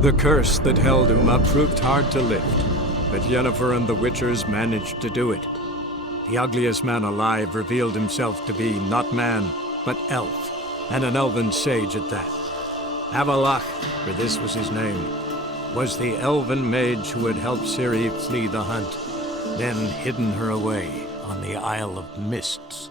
The curse that held Uma proved hard to lift, but Yennefer and the Witchers managed to do it. The ugliest man alive revealed himself to be not man, but elf, and an elven sage at that. Avallac'h, for this was his name, was the elven mage who had helped Ciri flee the hunt, then hidden her away on the Isle of Mists.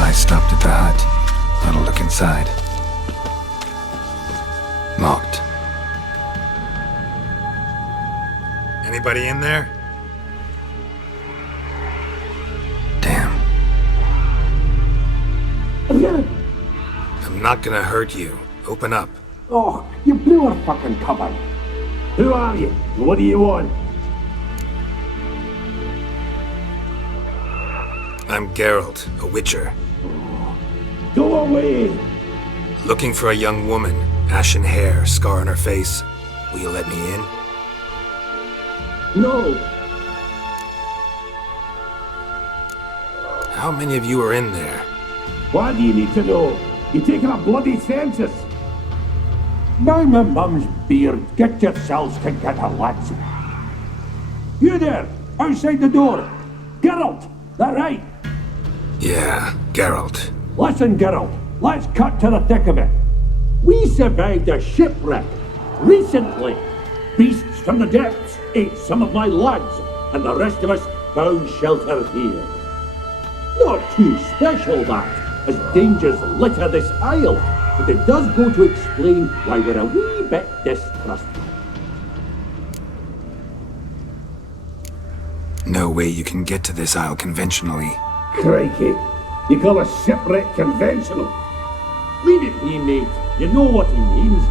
I stopped at the hut. Had a look inside. Locked. Anybody in there? Damn. I'm not gonna hurt you. Open up. Oh, you blew our fucking cover. Who are you? What do you want? I'm Geralt, a Witcher. Go away! Looking for a young woman. Ashen hair, scar on her face. Will you let me in? No! How many of you are in there? Why do you need to know? You taking a bloody census? Now my mum's beard, get yourselves together, lads. You there, outside the door. Geralt, that right? Yeah, Geralt. Listen, Geralt, let's cut to the thick of it. We survived a shipwreck recently. Beasts from the depths ate some of my lads, and the rest of us found shelter here. Not too special, that, as dangers litter this isle, but it does go to explain why we're a wee bit distrustful. No way you can get to this isle conventionally. Crikey, you call a shipwreck conventional? Leave it be, mate. You know what he means.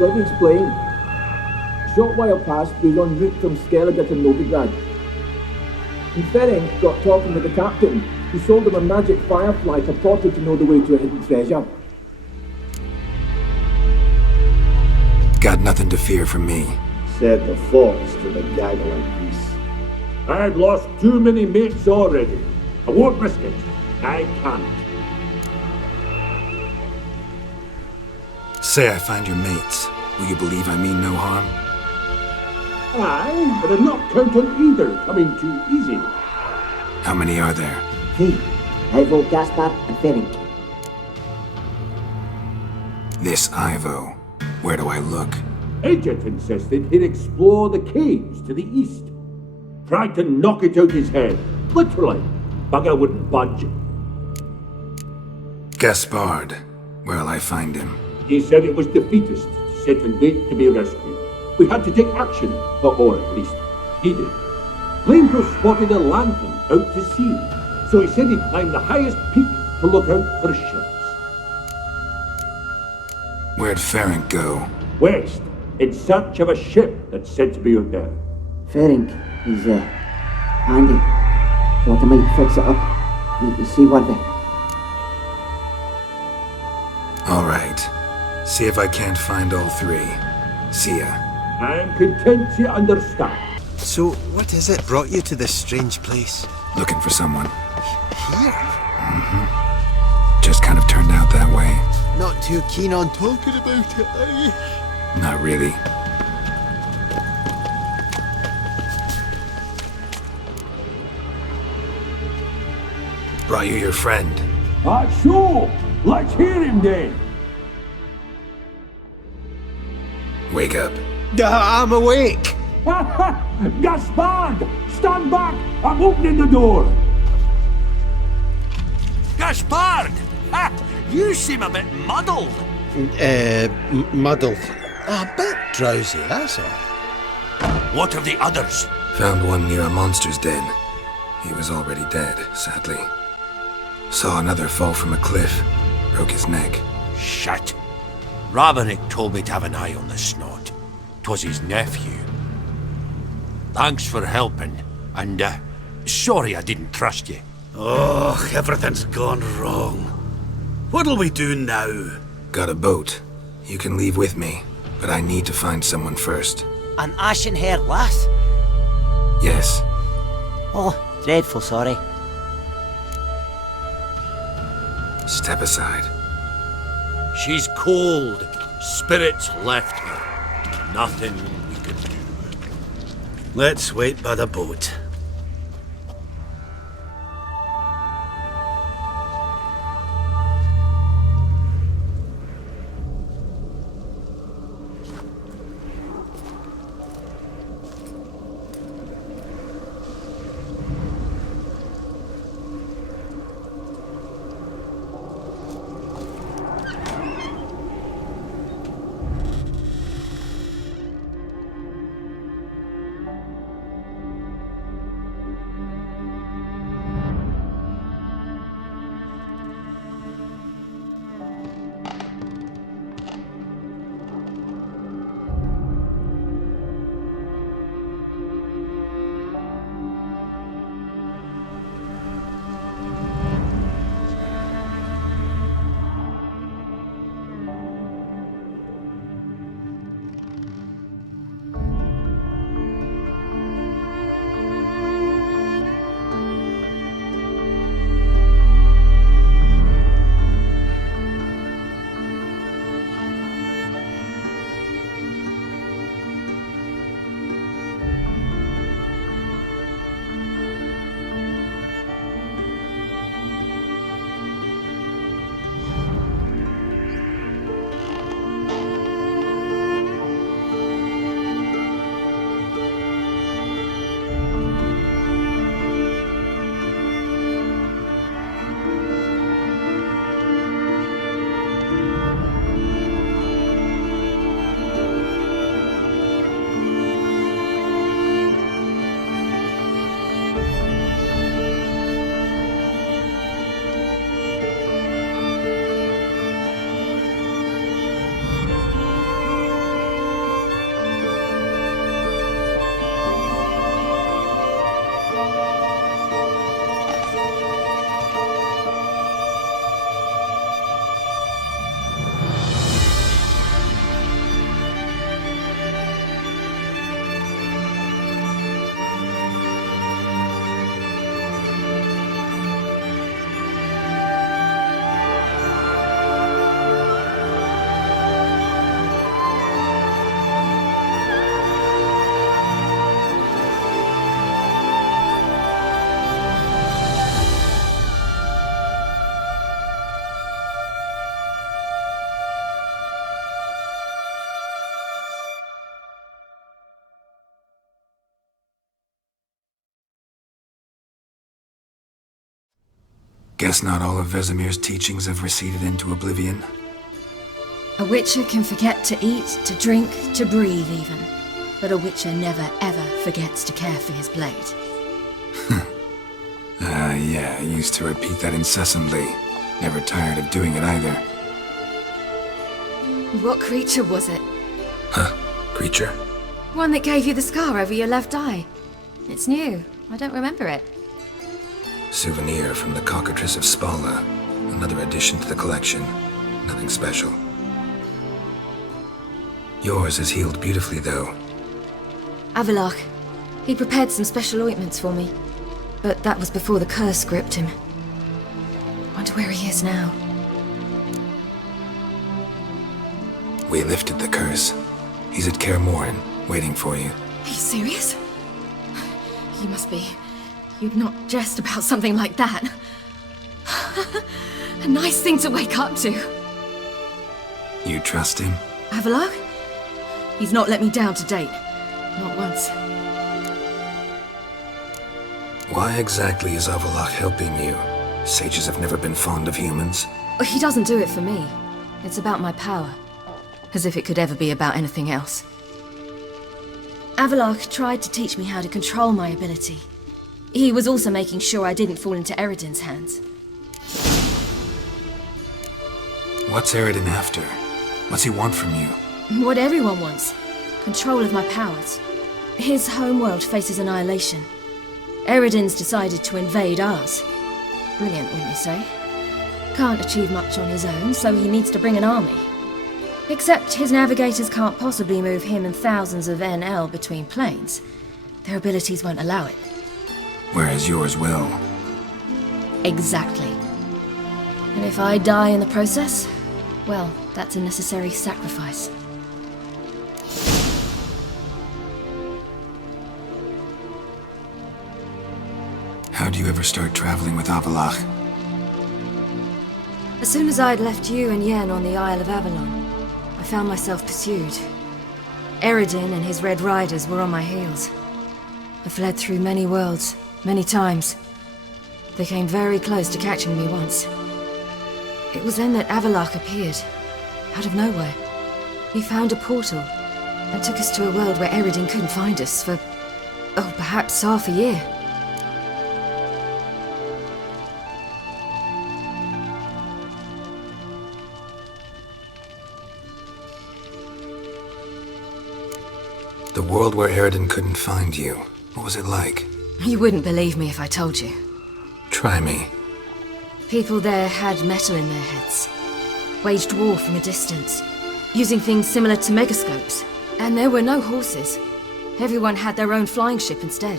Let me explain. A short while past, we was en route from Skellige to Novigrad. And Ferenc got talking with the captain, who sold him a magic firefly purported to know the way to a hidden treasure. Got nothing to fear from me. Said the fox to the gaggling geese. I've lost too many mates already. I won't risk it. I can't. Say I find your mates. Will you believe I mean no harm? Aye, but I'm not count on either coming too easy. How many are there? Three. Ivo, Gaspar, and Ferenc. This Ivo. Where do I look? Agent insisted he'd explore the caves to the east. Tried to knock it out his head. Literally. Bugger wouldn't budge. Gaspard. Where'll I find him? He said it was defeatist, set and wait to be rescued. We had to take action, or at least he did. Claimed to have spotted a lantern out to sea, so he said he'd climb the highest peak to look out for ships. Where'd Ferenc go? West, in search of a ship that's said to be out there. Ferenc, he's handy. Thought I might fix it up. Need to see worthy. All right. See if I can't find all three. See ya. I'm content you understand. So, what is it brought you to this strange place? Looking for someone. Here? Just kind of turned out that way. Not too keen on talking about it, are you? Not really. Brought you your friend. Sure. Let's hear him then. Wake up. I'm awake! Gaspard! Stand back! I'm opening the door! Gaspard! You seem a bit muddled. Muddled. A bit drowsy, that's all. What of the others? Found one near a monster's den. He was already dead, sadly. Saw another fall from a cliff. Broke his neck. Shit. Ravenik told me to have an eye on the snot. 'Twas his nephew. Thanks for helping, and sorry I didn't trust you. Oh, everything's gone wrong. What'll we do now? Got a boat. You can leave with me, but I need to find someone first. An ashen-haired lass? Yes. Oh, dreadful sorry. Step aside. She's cold. Spirits left her. Nothing we could do. Let's wait by the boat. Guess not all of Vesemir's teachings have receded into oblivion. A Witcher can forget to eat, to drink, to breathe even. But a Witcher never ever forgets to care for his blade. Yeah, I used to repeat that incessantly. Never tired of doing it either. What creature was it? Huh? Creature? One that gave you the scar over your left eye. It's new. I don't remember it. Souvenir from the Cockatrice of Spala. Another addition to the collection. Nothing special. Yours is healed beautifully, though. Avallac'h. He prepared some special ointments for me. But that was before the curse gripped him. Wonder where he is now. We lifted the curse. He's at Kaer Morhen, waiting for you. Are you serious? You must be. You'd not jest about something like that. A nice thing to wake up to. You trust him? Avallac'h? He's not let me down to date. Not once. Why exactly is Avallac'h helping you? Sages have never been fond of humans. He doesn't do it for me. It's about my power. As if it could ever be about anything else. Avallac'h tried to teach me how to control my ability. He was also making sure I didn't fall into Eredin's hands. What's Eredin after? What's he want from you? What everyone wants. Control of my powers. His homeworld faces annihilation. Eredin's decided to invade ours. Brilliant, wouldn't you say? Can't achieve much on his own, so he needs to bring an army. Except his navigators can't possibly move him and thousands of NL between planes. Their abilities won't allow it. Whereas yours will. Exactly. And if I die in the process, well, that's a necessary sacrifice. How'd you ever start traveling with Avallac'h? As soon as I'd left you and Yen on the Isle of Avalon, I found myself pursued. Eredin and his Red Riders were on my heels. I fled through many worlds, many times. They came very close to catching me once. It was then that Avallac'h appeared, out of nowhere. He found a portal, and took us to a world where Eredin couldn't find us for, perhaps half a year. The world where Eredin couldn't find you. What was it like? You wouldn't believe me if I told you. Try me. People there had metal in their heads. Waged war from a distance, using things similar to megascopes. And there were no horses. Everyone had their own flying ship instead.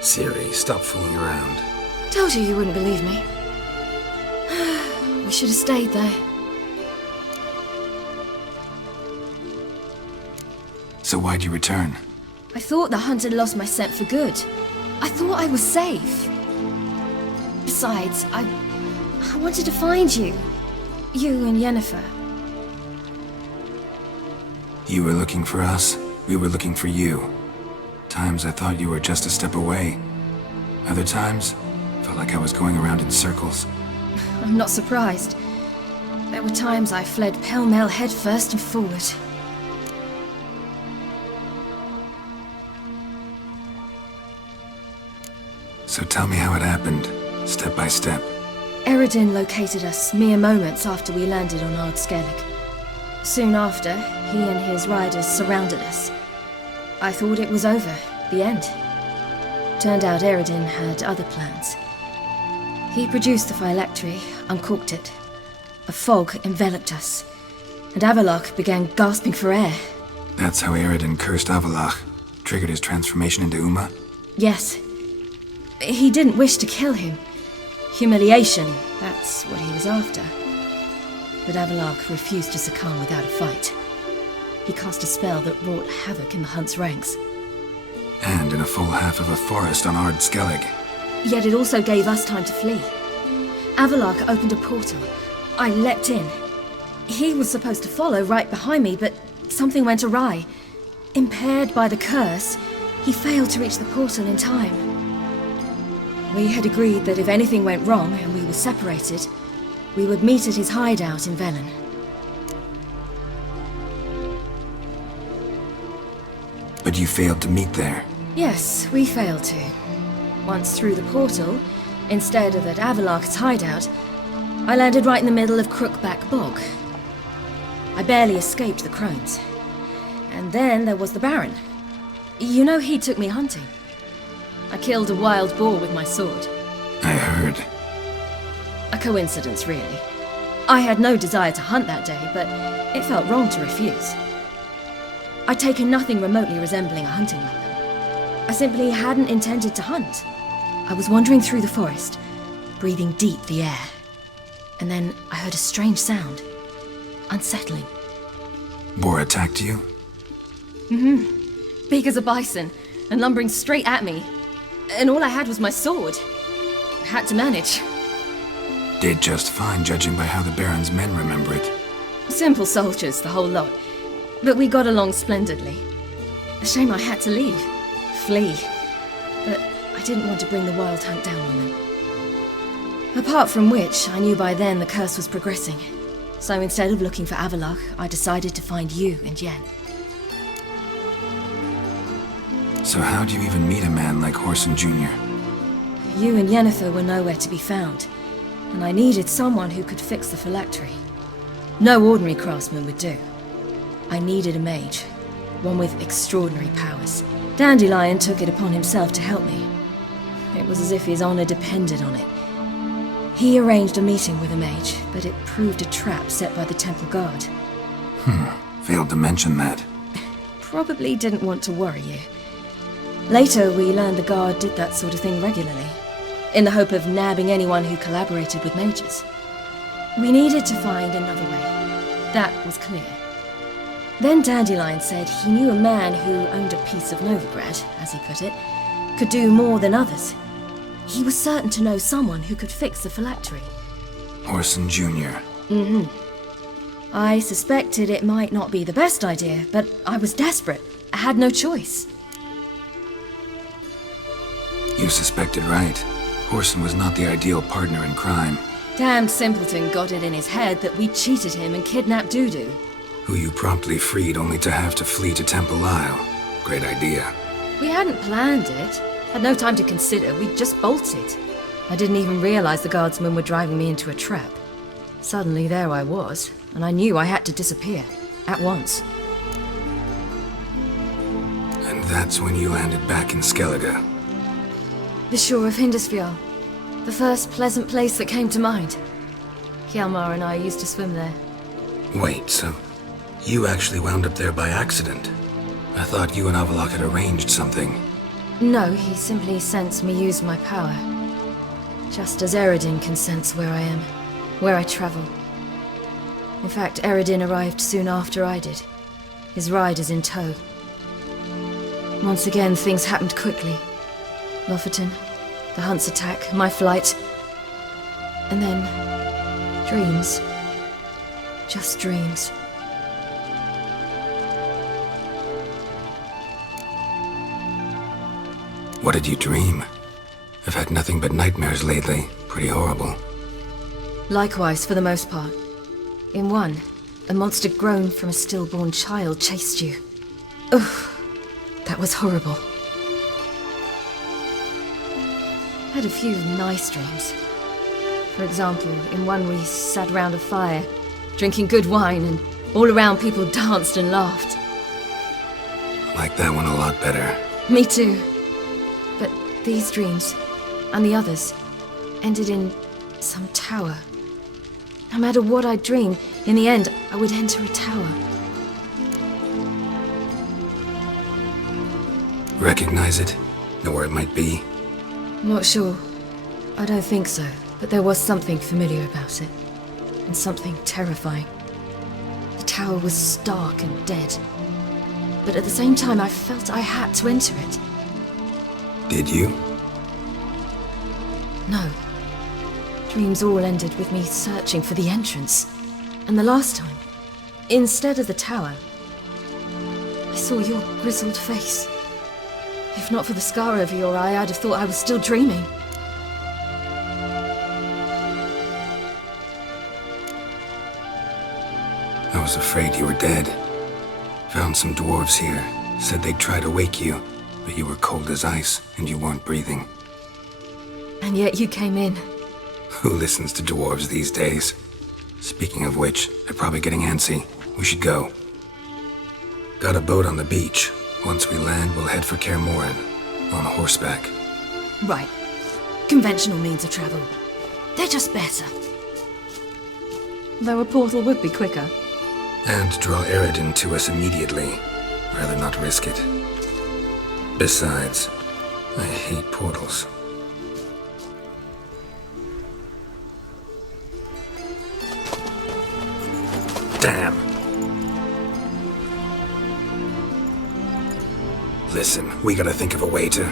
Ciri, stop fooling around. Told you wouldn't believe me. We should have stayed there. So why'd you return? I thought the hunt had lost my scent for good. I thought I was safe. Besides, I wanted to find you. You and Yennefer. You were looking for us. We were looking for you. Times I thought you were just a step away. Other times, felt like I was going around in circles. I'm not surprised. There were times I fled pell-mell headfirst and forward. So tell me how it happened, step by step. Eredin located us mere moments after we landed on Ard Skellig. Soon after, he and his riders surrounded us. I thought it was over, the end. Turned out Eredin had other plans. He produced the phylactery, uncorked it. A fog enveloped us, and Avallac'h began gasping for air. That's how Eredin cursed Avallac'h, triggered his transformation into Uma? Yes. He didn't wish to kill him. Humiliation, that's what he was after. But Avallac'h refused to succumb without a fight. He cast a spell that wrought havoc in the Hunt's ranks. And in a full half of a forest on Ard Skellig. Yet it also gave us time to flee. Avallac'h opened a portal. I leapt in. He was supposed to follow right behind me, but something went awry. Impaired by the curse, he failed to reach the portal in time. We had agreed that if anything went wrong and we were separated, we would meet at his hideout in Velen. But you failed to meet there. Yes, we failed to. Once through the portal, instead of at Avalok's hideout, I landed right in the middle of Crookback Bog. I barely escaped the crones. And then there was the Baron. You know, he took me hunting. I killed a wild boar with my sword. I heard. A coincidence, really. I had no desire to hunt that day, but it felt wrong to refuse. I'd taken nothing remotely resembling a hunting weapon. I simply hadn't intended to hunt. I was wandering through the forest, breathing deep the air. And then I heard a strange sound. Unsettling. Boar attacked you? Mm-hmm. Big as a bison, and lumbering straight at me. And all I had was my sword. I had to manage. Did just fine, judging by how the Baron's men remember it. Simple soldiers, the whole lot. But we got along splendidly. A shame I had to leave. Flee. But I didn't want to bring the wild hunt down on them. Apart from which, I knew by then the curse was progressing. So instead of looking for Avalok, I decided to find you and Yen. So how'd you even meet a man like Whoreson Jr.? You and Yennefer were nowhere to be found, and I needed someone who could fix the phylactery. No ordinary craftsman would do. I needed a mage, one with extraordinary powers. Dandelion took it upon himself to help me. It was as if his honor depended on it. He arranged a meeting with a mage, but it proved a trap set by the Temple Guard. Failed to mention that. Probably didn't want to worry you. Later, we learned the Guard did that sort of thing regularly, in the hope of nabbing anyone who collaborated with mages. We needed to find another way. That was clear. Then Dandelion said he knew a man who owned a piece of Novigrad, as he put it, could do more than others. He was certain to know someone who could fix the phylactery. Whoreson Jr. Mm-hmm. I suspected it might not be the best idea, but I was desperate. I had no choice. You suspected right. Whoreson was not the ideal partner in crime. Damned simpleton got it in his head that we cheated him and kidnapped Dudu. Who you promptly freed only to have to flee to Temple Isle. Great idea. We hadn't planned it. Had no time to consider. We just bolted. I didn't even realize the guardsmen were driving me into a trap. Suddenly there I was, and I knew I had to disappear. At once. And that's when you landed back in Skellige. The shore of Hindisfjall. The first pleasant place that came to mind. Hjalmar and I used to swim there. Wait, so you actually wound up there by accident? I thought you and Avalok had arranged something. No, he simply sensed me use my power. Just as Eredin can sense where I am, where I travel. In fact, Eredin arrived soon after I did, his riders in tow. Once again, things happened quickly. Lofoten, the hunt's attack, my flight. And then, dreams. Just dreams. What did you dream? I've had nothing but nightmares lately. Pretty horrible. Likewise, for the most part. In one, a monster grown from a stillborn child chased you. Ugh, that was horrible. I had a few nice dreams. For example, in one we sat around a fire, drinking good wine, and all around people danced and laughed. Like that one a lot better. Me too. But these dreams, and the others, ended in some tower. No matter what I dreamed, in the end, I would enter a tower. Recognize it? Know where it might be? Not sure. I don't think so, but there was something familiar about it. And something terrifying. The tower was stark and dead. But at the same time, I felt I had to enter it. Did you? No. Dreams all ended with me searching for the entrance. And the last time, instead of the tower, I saw your grizzled face. If not for the scar over your eye, I'd have thought I was still dreaming. I was afraid you were dead. Found some dwarves here. Said they'd try to wake you, but you were cold as ice and you weren't breathing. And yet you came in. Who listens to dwarves these days? Speaking of which, they're probably getting antsy. We should go. Got a boat on the beach. Once we land, we'll head for Kaer Morhen. On horseback. Right. Conventional means of travel. They're just better. Though a portal would be quicker. And draw Eredin to us immediately. Rather not risk it. Besides, I hate portals. Damn. Listen, we gotta think of a way to...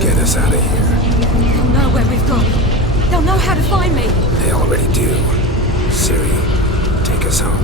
Get us out of here. They'll know where we've gone. They'll know how to find me. They already do. Ciri, take us home.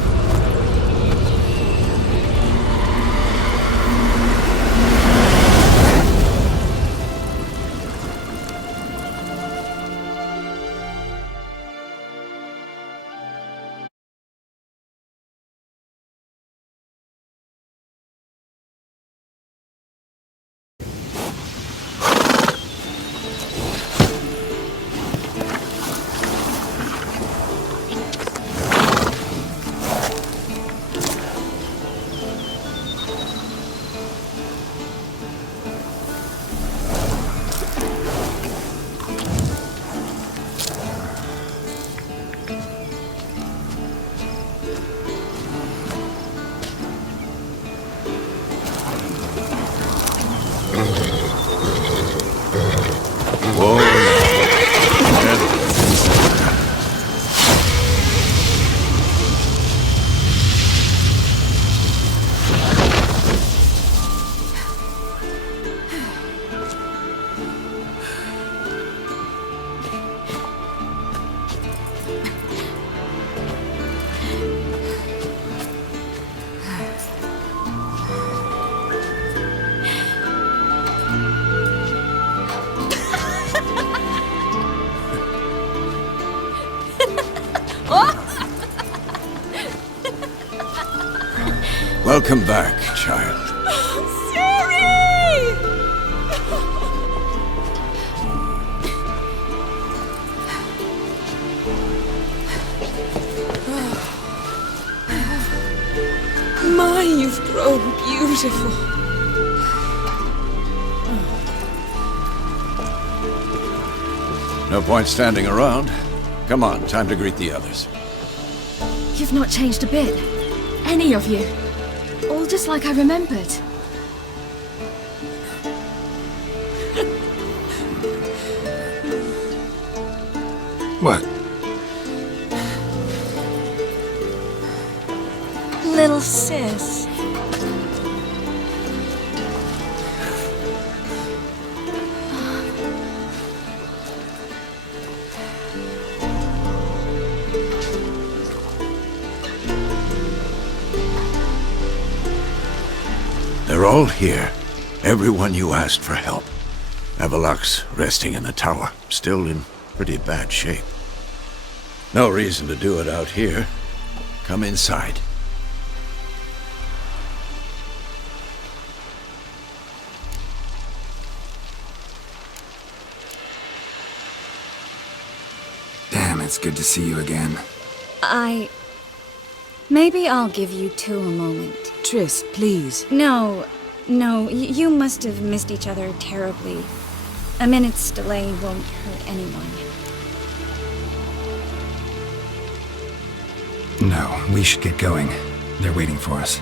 Welcome back, child. My, you've grown beautiful. No point standing around. Come on, time to greet the others. You've not changed a bit. Any of you. All just like I remembered. What? Little sis. They're all here. Everyone you asked for help. Avallac'h's resting in the tower, still in pretty bad shape. No reason to do it out here. Come inside. Damn, it's good to see you again. Maybe I'll give you two a moment. Triss, please. No, you must have missed each other terribly. A minute's delay won't hurt anyone. No, we should get going. They're waiting for us.